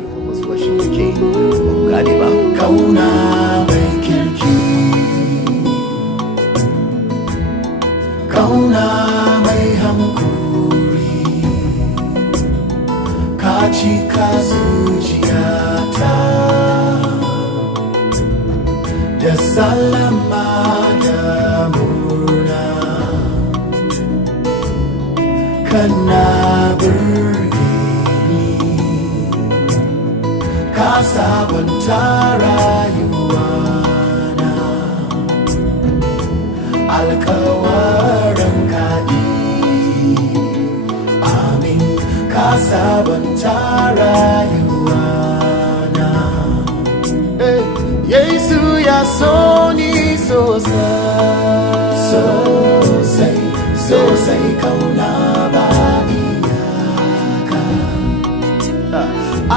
everybody. Let's worship the King. Gadiba kauna mai kirki, kauna mai hankuri, ka cika zuciyata da salama da murna, kana burge ni, ka sabunta rayuwana, alkawarin kaɗi, amin, ka sabunta rayuwana. Yesu ya so ni sosai.